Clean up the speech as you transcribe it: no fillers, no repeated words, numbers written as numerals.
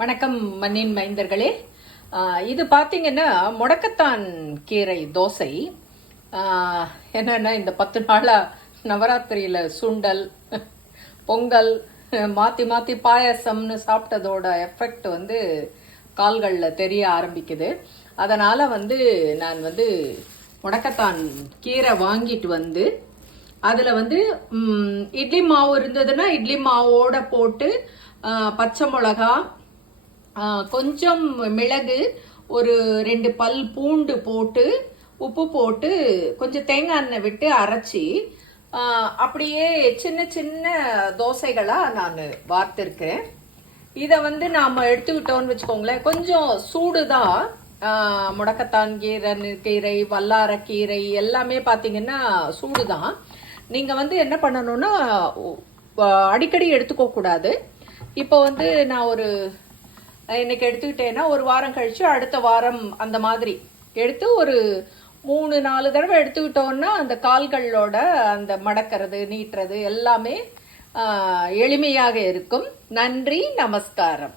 வணக்கம் மண்ணின் மைந்தர்களே. இது பார்த்தீங்கன்னா முடக்கத்தான் கீரை தோசை. என்னன்னா இந்த 10 நாளாக நவராத்திரியில் சுண்டல் பொங்கல் மாற்றி மாற்றி பாயசம்னு சாப்பிட்டதோட எஃபெக்ட் கால்களில் தெரிய ஆரம்பிக்குது. அதனால் நான் முடக்கத்தான் கீரை வாங்கிட்டு அதில் இட்லி மாவு இருந்ததுன்னா இட்லி மாவோட போட்டு பச்சை மிளகா, கொஞ்சம் மிளகு, ஒரு 2 பல் பூண்டு போட்டு உப்பு போட்டு கொஞ்சம் தேங்காய் எண்ணெய் விட்டு அரைச்சி அப்படியே சின்ன சின்ன தோசைகளாக நான் வார்த்திருக்கேன். இதை நாம் எடுத்துக்கிட்டோன்னு வச்சுக்கோங்களேன், கொஞ்சம் சூடு தான். முடக்கத்தான் கீரை, வல்லாரக்கீரை எல்லாமே பார்த்தீங்கன்னா சூடு தான். நீங்கள் என்ன பண்ணணும்னா அடிக்கடி எடுத்துக்க கூடாது. இப்போ நான் இன்னைக்கு எடுத்துக்கிட்டேன்னா ஒரு வாரம் கழிச்சு அடுத்த வாரம் அந்த மாதிரி எடுத்து ஒரு 3-4 தடவை எடுத்துக்கிட்டோன்னா அந்த கால்களோட அந்த மடக்கிறது நீட்டுறது எல்லாமே எளிமையாக இருக்கும். நன்றி, நமஸ்காரம்.